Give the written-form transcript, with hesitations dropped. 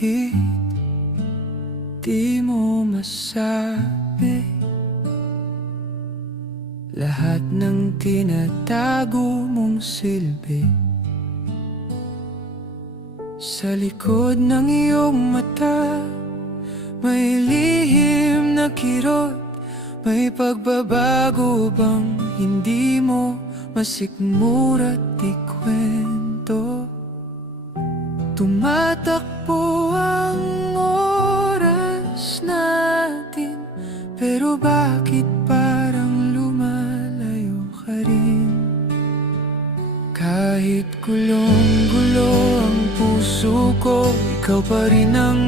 Bakit di mo masabi lahat ng tinatago mong silbi? Sa likod ng iyong mata may lihim na kirot. May pagbabago bang hindi mo masikmura't ikwento? Tumatakbo ang oras natin, pero bakit parang lumalayo ka rin? Kahit gulong-gulo ang puso ko, ikaw pa rin ang